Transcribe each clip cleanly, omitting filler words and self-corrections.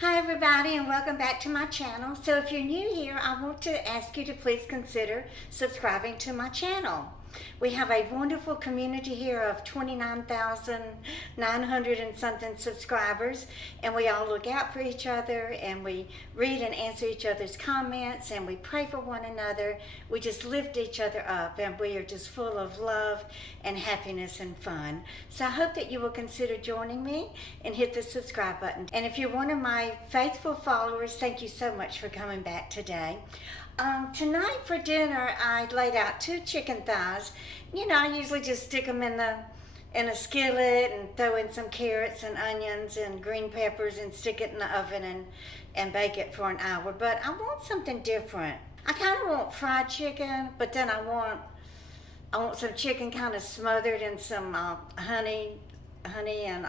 Hi everybody and welcome back to my channel. So if you're new here, I want to ask you to please consider subscribing to my channel. We have a wonderful community here of 29,900 and something subscribers, and we all look out for each other, and we read and answer each other's comments, and we pray for one another. We just lift each other up, and we are just full of love and happiness and fun. So I hope that you will consider joining me and hit the subscribe button. And if you're one of my faithful followers, thank you so much for coming back today. Tonight for dinner, I laid out 2 chicken thighs. You know, I usually just stick them in a skillet and throw in some carrots and onions and green peppers and stick it in the oven and bake it for an hour. But I want something different. I kind of want fried chicken, but then I want some chicken kind of smothered in some honey and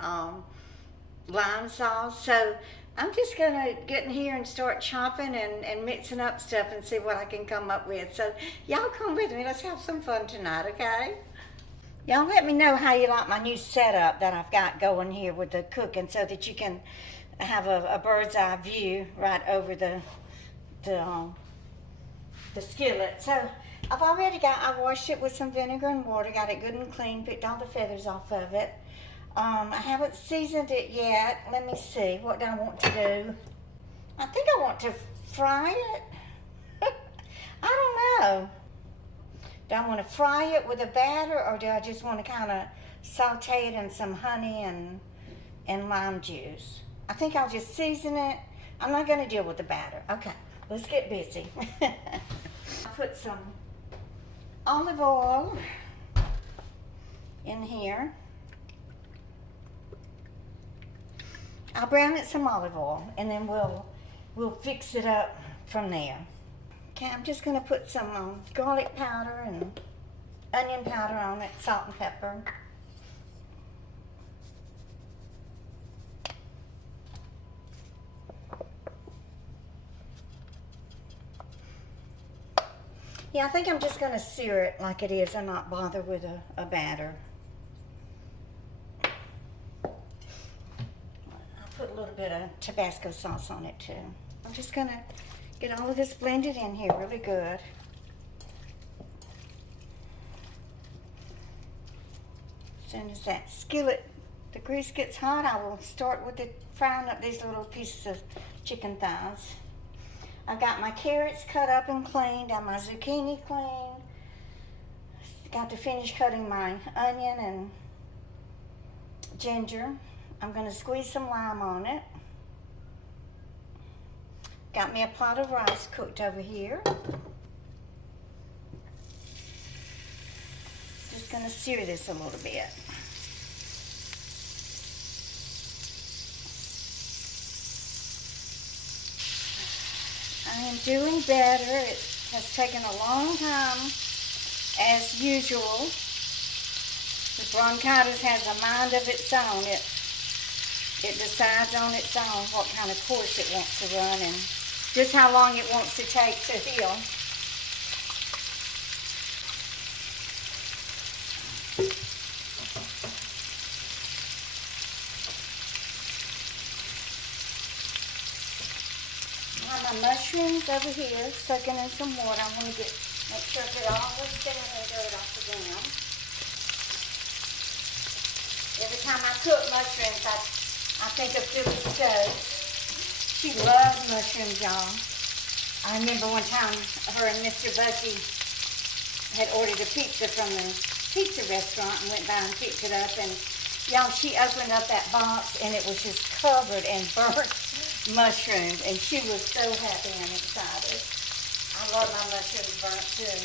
lime sauce. So I'm just gonna get in here and start chopping and mixing up stuff and see what I can come up with. So y'all come with me, let's have some fun tonight, okay? Y'all let me know how you like my new setup that I've got going here with the cooking, so that you can have a bird's eye view right over the skillet. So I washed it with some vinegar and water, got it good and clean, picked all the feathers off of it. I haven't seasoned it yet. Let me see. What do I want to do? I think I want to fry it. I don't know. Do I want to fry it with a batter, or do I just want to kind of saute it in some honey and lime juice? I think I'll just season it. I'm not going to deal with the batter. Okay, let's get busy. I'll put some olive oil in here. I'll brown it some olive oil, and then we'll fix it up from there. Okay, I'm just going to put some garlic powder and onion powder on it, salt and pepper. Yeah, I think I'm just going to sear it like it is and not bother with a batter. Put a little bit of Tabasco sauce on it too. I'm just gonna get all of this blended in here really good. As soon as that skillet, the grease gets hot, I will start with frying up these little pieces of chicken thighs. I've got my carrots cut up and cleaned, got my zucchini cleaned. Got to finish cutting my onion and ginger. I'm going to squeeze some lime on it. Got me a pot of rice cooked over here. Just going to sear this a little bit. I am doing better. It has taken a long time, as usual. The bronchitis has a mind of its own. It decides on its own what kind of course it wants to run and just how long it wants to take to heal. I have my mushrooms over here soaking in some water. I want to make sure that all the sand and dirt off the ground. Every time I cook mushrooms, I think of Philly Stokes. She loves mushrooms, y'all. I remember one time her and Mr. Bucky had ordered a pizza from the pizza restaurant and went by and picked it up. And y'all, she opened up that box and it was just covered in burnt mushrooms. And she was so happy and excited. I love my mushrooms burnt too.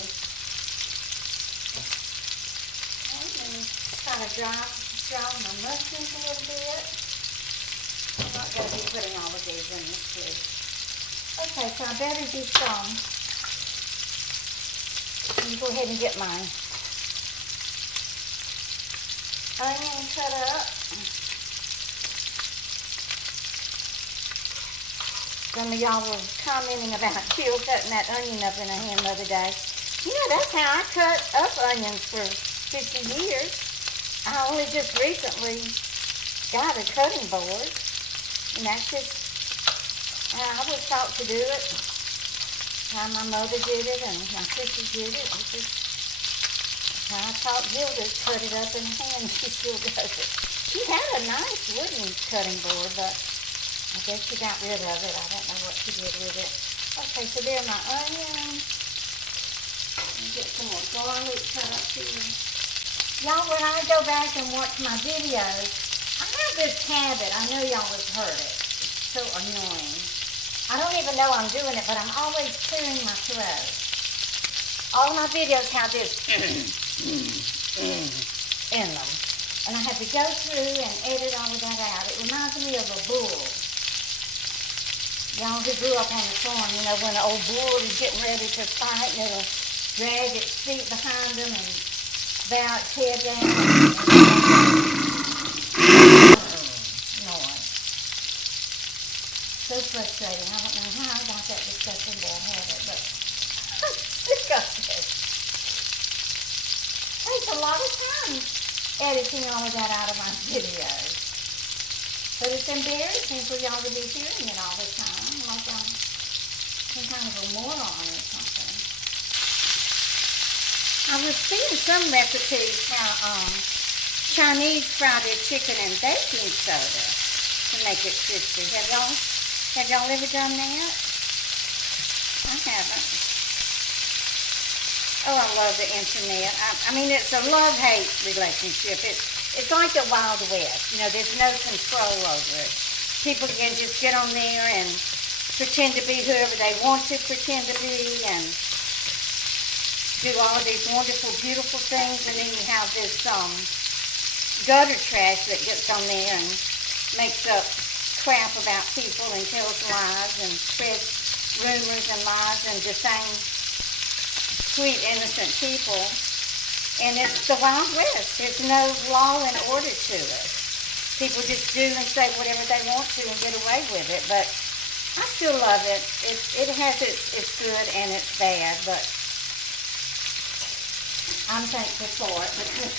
And kind of dry my mushrooms a little bit. I'm not going to be putting all of these in this too. Okay, so I better just let me go ahead and get my onion cut up. Some of y'all were commenting about Jill cutting that onion up in her hand the other day. You know, that's how I cut up onions for 50 years. I only just recently got a cutting board. And that's just And I was taught to do it. How my mother did it and my sisters did it. It's just how I taught Gilda to cut it up in hand. She still does it. She had a nice wooden cutting board, but I guess she got rid of it. I don't know what she did with it. Okay, so there are my onions. Let me get some more garlic cut up here. Y'all, when I go back and watch my videos, I have this habit. I know y'all have heard it. It's so annoying. I don't even know I'm doing it, but I'm always clearing my throat. All of my videos have this in them. And I have to go through and edit all of that out. It reminds me of a bull. Y'all who grew up on the farm, you know, when an old bull is getting ready to fight and it'll drag its feet behind them and bow its head down. Noise. So frustrating. I don't know how I got that disgusting bad habit, but I'm sick of it. Takes a lot of time editing all of that out of my videos. But it's embarrassing for y'all to be hearing it all the time, like I'm some kind of a moron or something. I was seeing some recipes how Chinese fry their chicken in baking soda to make it crispy. Have y'all ever done that? I haven't. Oh, I love the internet. I mean, it's a love-hate relationship. It's like the Wild West. You know, there's no control over it. People can just get on there and pretend to be whoever they want to pretend to be and do all of these wonderful, beautiful things. And then you have this gutter trash that gets on there and makes up crap about people and tells lies and spreads rumors and lies and defames sweet, innocent people. And it's the Wild West. There's no law and order to it. People just do and say whatever they want to and get away with it. But I still love it. It has its good and its bad, but I'm thankful for it because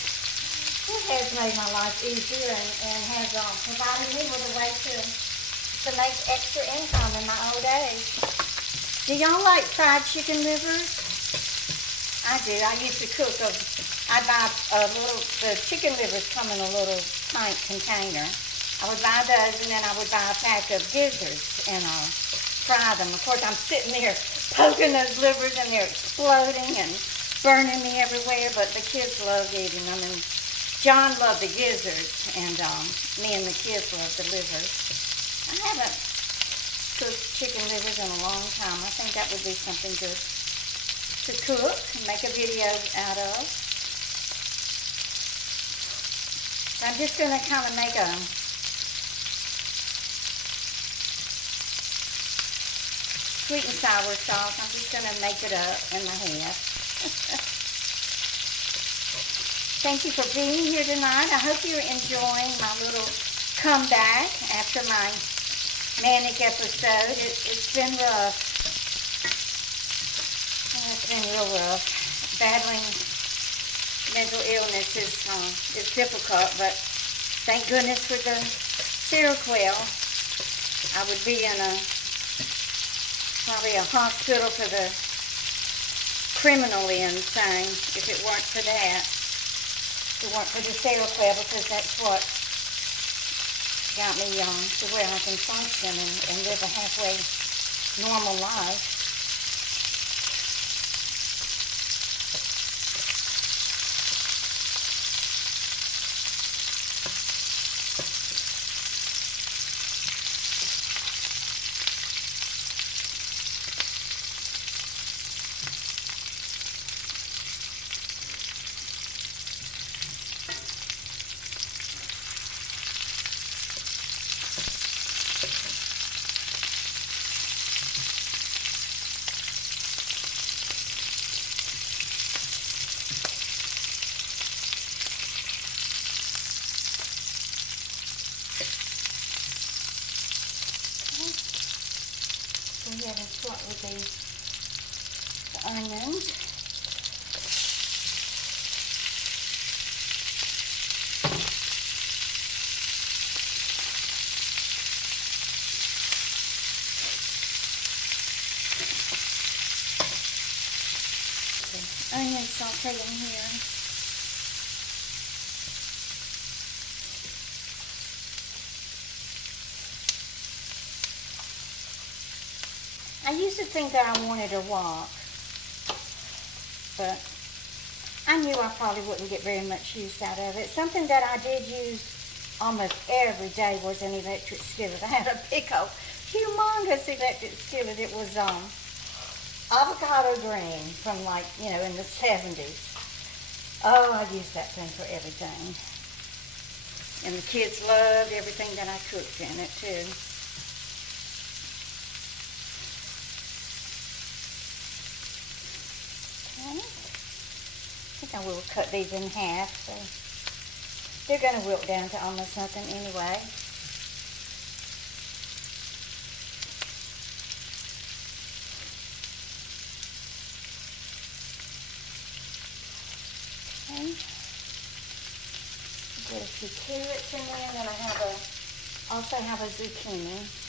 it has made my life easier and has provided me with a way to make extra income in my old age. Do y'all like fried chicken livers? I do. I used to cook I'd buy the chicken livers come in a little pint container. I would buy those and then I would buy a pack of gizzards and fry them. Of course, I'm sitting there poking those livers and they're exploding and burning me everywhere, but the kids loved eating them. And John loved the gizzards and me and the kids loved the livers. I haven't cooked chicken livers in a long time. I think that would be something good to cook and make a video out of. So I'm just going to kind of make a sweet and sour sauce. I'm just going to make it up in my head. Thank you for being here tonight. I hope you're enjoying my little comeback after my manic episode. It's been rough. It's been real rough. Battling mental illness is difficult, but thank goodness for the Seroquel. I would be in probably a hospital for the criminally insane if it weren't for that. If it weren't for the Seroquel, because that's what got me to where I can function and live a halfway normal life. Go ahead and start with the onions. saute in here. I used to think that I wanted a wok, but I knew I probably wouldn't get very much use out of it. Something that I did use almost every day was an electric skillet. I had a big old, humongous electric skillet. It was avocado green from like, in the 70s. Oh, I used that thing for everything. And the kids loved everything that I cooked in it too. Okay. I think I will cut these in half, so they're going to wilt down to almost nothing anyway. Okay. Put a few carrots in there, and then I also have a zucchini.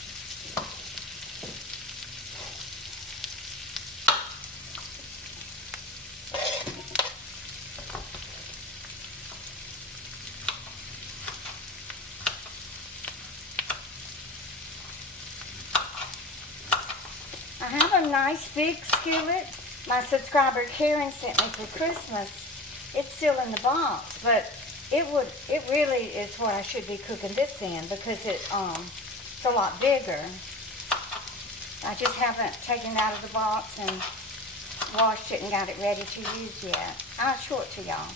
I have a nice big skillet my subscriber Karen sent me for Christmas. It's still in the box, but it really is what I should be cooking this in because it's a lot bigger. I just haven't taken it out of the box and washed it and got it ready to use yet. I'll show it to y'all.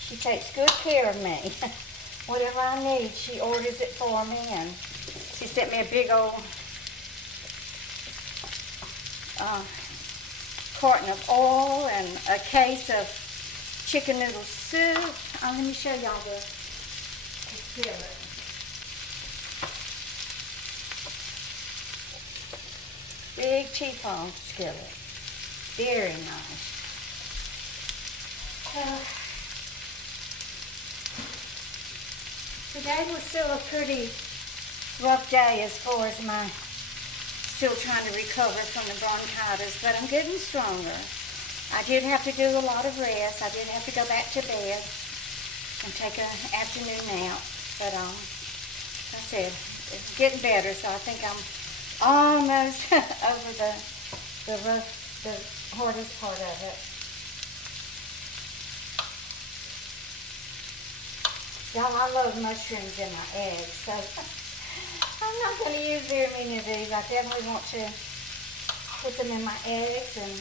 She takes good care of me. Whatever I need, she orders it for me, and she sent me a big old carton of oil and a case of chicken noodle soup. Let me show y'all the skillet. Big T-phone skillet. Very nice. Today was still a pretty rough day as far as my still trying to recover from the bronchitis, but I'm getting stronger. I did have to do a lot of rest. I did have to go back to bed and take an afternoon nap, but like I said, it's getting better, so I think I'm almost over the hardest part of it. Y'all, I love mushrooms in my eggs, so I'm not going to use very many of these. I definitely want to put them in my eggs and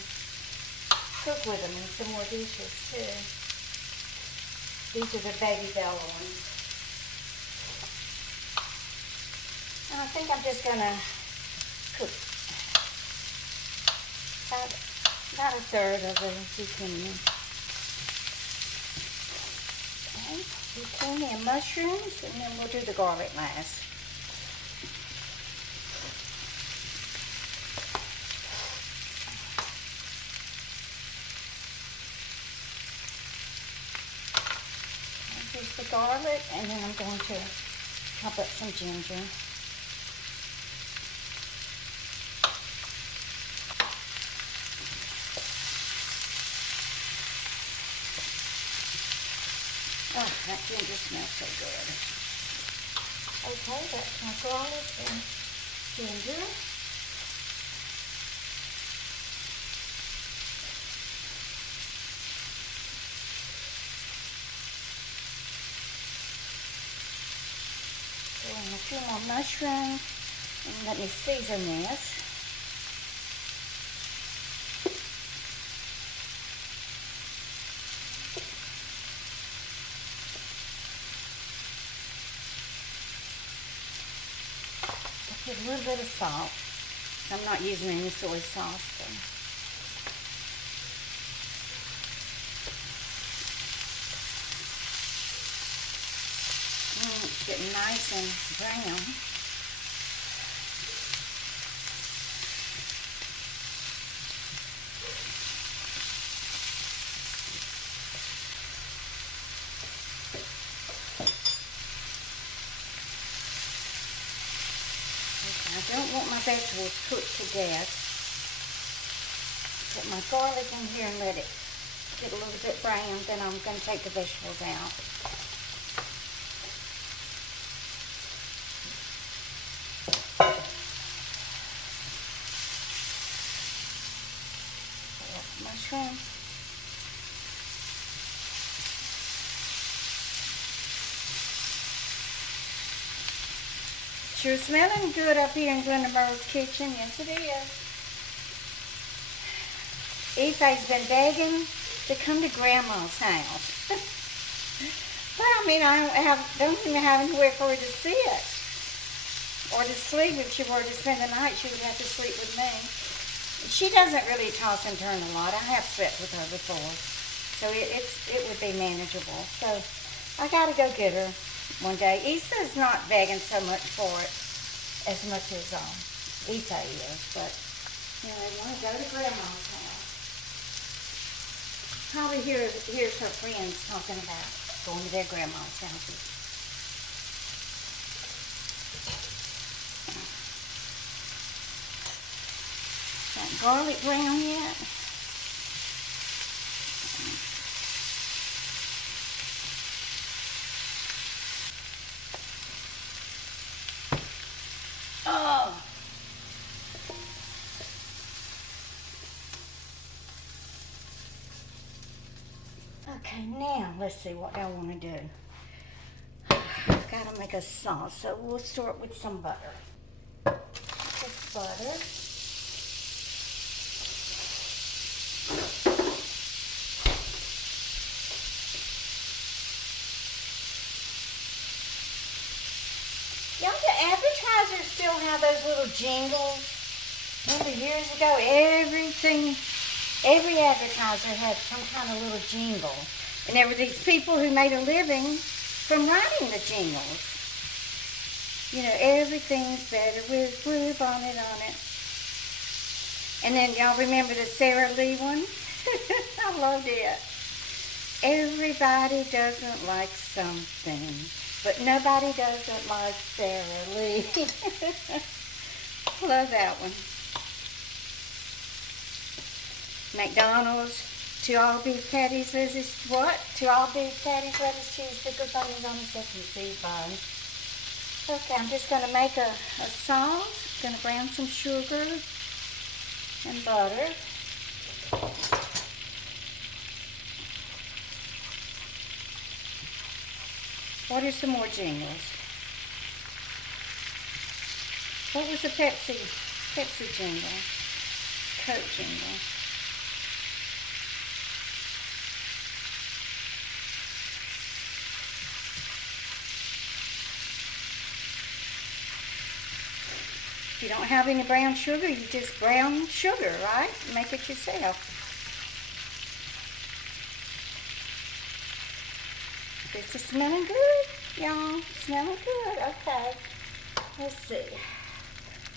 cook with them in some more dishes, too. These are the baby Bella ones. And I think I'm just going to cook about a third of the zucchini. Okay. Zucchini and mushrooms, and then we'll do the garlic last. Here's the garlic, and then I'm going to chop up some ginger. Oh, that ginger smells so good. Okay, that's my garlic and ginger. Throw in a few more mushrooms and let me season this. Give a little bit of salt. I'm not using any soy sauce. So. It's getting nice and brown. I don't want my vegetables cooked to death. Put my garlic in here and let it get a little bit brown. Then I'm going to take the vegetables out. Mushroom. Sure smelling good up here in Glenda Merle's kitchen. Yes, it is. Ife's been begging to come to Grandma's house. But I mean, I don't even have anywhere for her to sit or to sleep. If she were to spend the night, she would have to sleep with me. She doesn't really toss and turn a lot. I have slept with her before, so it would be manageable. So I got to go get her one day. Issa's not begging so much for it as much as Issa is, but you know, they want to go to Grandma's house. Probably here's her friends talking about going to their grandma's houses. That garlic brown yet? Oh. Okay, now let's see what I want to do. I've got to make a sauce, so we'll start with some butter. Just butter. Y'all, the advertisers still have those little jingles. Remember years ago, every advertiser had some kind of little jingle. And there were these people who made a living from writing the jingles. You know, everything's better with Blue Bonnet on it. And then y'all remember the Sara Lee one? I loved it. Everybody doesn't like something, but nobody doesn't like Sara Lee. Love that one. McDonald's, 2 all beef patties, lettuce, what? 2 all beef patties, lettuce, cheese, pickles, onions on the second seed bun. Okay, I'm just going to make a sauce. I'm going to brown some sugar and butter. What are some more jingles? What was the Pepsi jingle? Coke jingle. If you don't have any brown sugar, you just brown sugar, right? Make it yourself. This is smelling good, y'all. Smelling good. Okay. Let's see.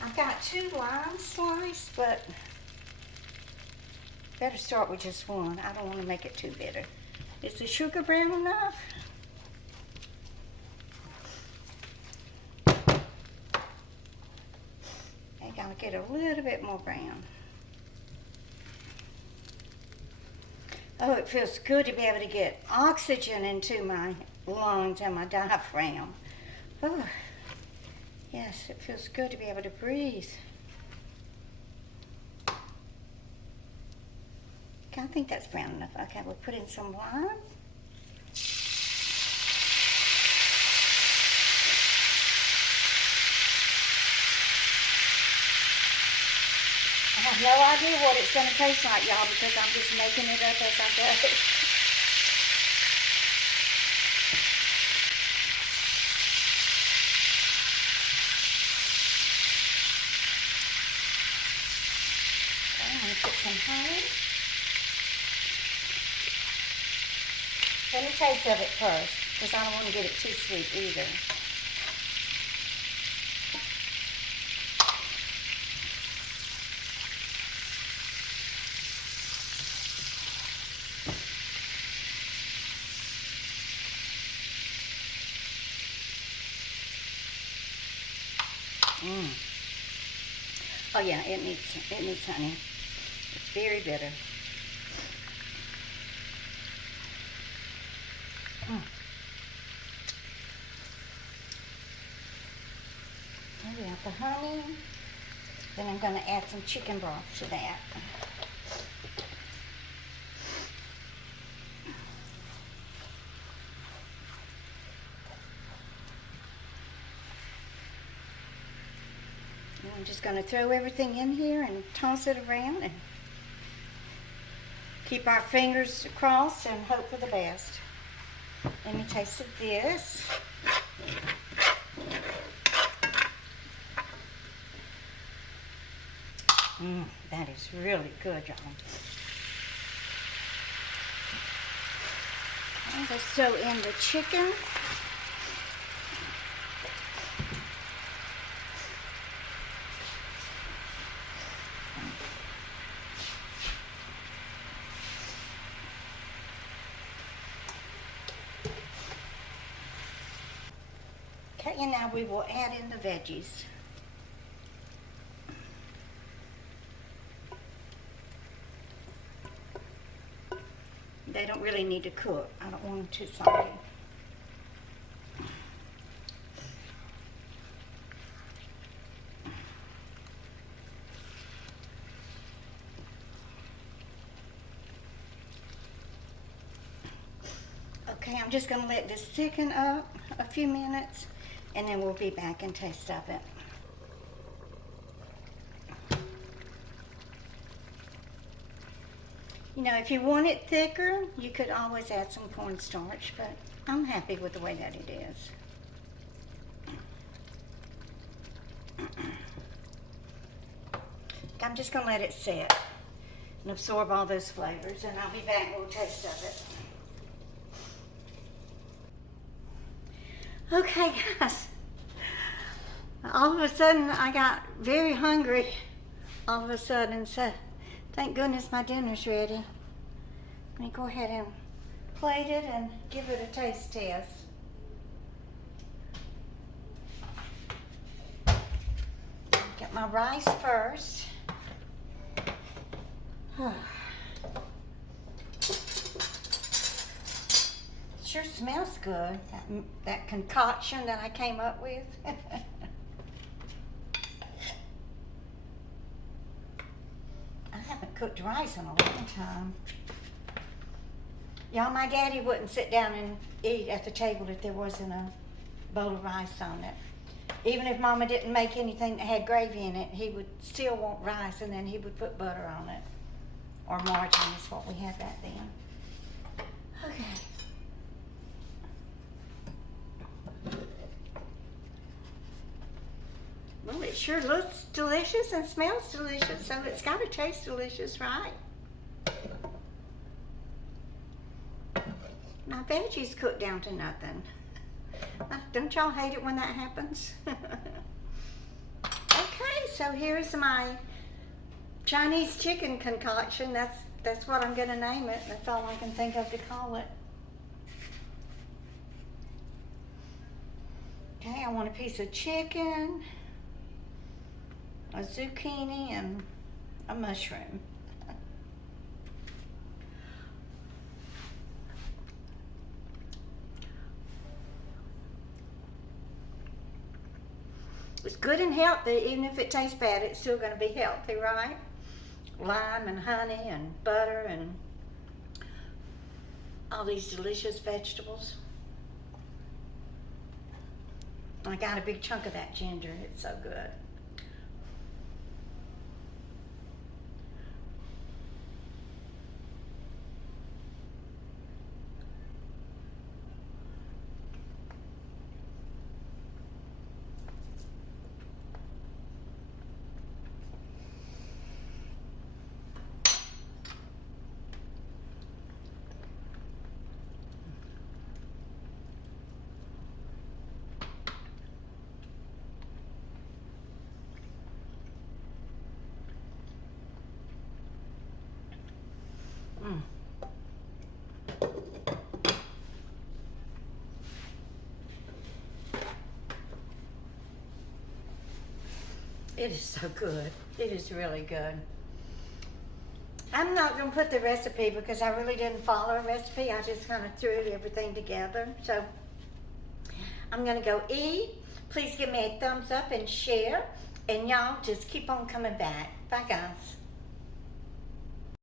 I've got 2 limes sliced, but better start with just one. I don't want to make it too bitter. Is the sugar brown enough? I gotta get a little bit more brown. Oh, it feels good to be able to get oxygen into my lungs and my diaphragm. Oh, yes, it feels good to be able to breathe. Okay, I think that's brown enough. Okay, we'll put in some lime. I have no idea what it's going to taste like, y'all, because I'm just making it up as I go. Okay, I'm going to put some honey. Let me taste of it first, because I don't want to get it too sweet either. Oh yeah, it needs honey. It's very bitter. We got the honey. Then I'm going to add some chicken broth to that. And I'm just going to throw everything in here and toss it around and keep our fingers crossed and hope for the best. Let me taste this. That is really good, y'all. Okay, let's throw in the chicken. Okay, and now we will add in the veggies. They don't really need to cook. I don't want them too salty. Okay, I'm just going to let this thicken up a few minutes, and then we'll be back and taste of it. You know, if you want it thicker, you could always add some cornstarch, but I'm happy with the way that it is. I'm just going to let it set and absorb all those flavors, and I'll be back and we'll taste of it. Okay, guys. All of a sudden, I got very hungry. All of a sudden, so thank goodness my dinner's ready. Let me go ahead and plate it and give it a taste test. Get my rice first. Sure smells good, that concoction that I came up with. I haven't cooked rice in a long time. Y'all, my daddy wouldn't sit down and eat at the table if there wasn't a bowl of rice on it. Even if Mama didn't make anything that had gravy in it, he would still want rice, and then he would put butter on it. Or margarine is what we had back then. Okay. Well, it sure looks delicious and smells delicious, so it's got to taste delicious, right? My veggies cooked down to nothing. Don't y'all hate it when that happens? Okay, so here's my Chinese chicken concoction. That's what I'm gonna name it. That's all I can think of to call it. Okay, I want a piece of chicken, a zucchini, and a mushroom. It's good and healthy. Even if it tastes bad, it's still going to be healthy, right? Lime and honey and butter and all these delicious vegetables. I got a big chunk of that ginger. It's so good. It is so good. It is really good. I'm not gonna put the recipe because I really didn't follow a recipe. I just kind of threw everything together. So I'm gonna go eat. Please give me a thumbs up and share. And y'all just keep on coming back. Bye, guys.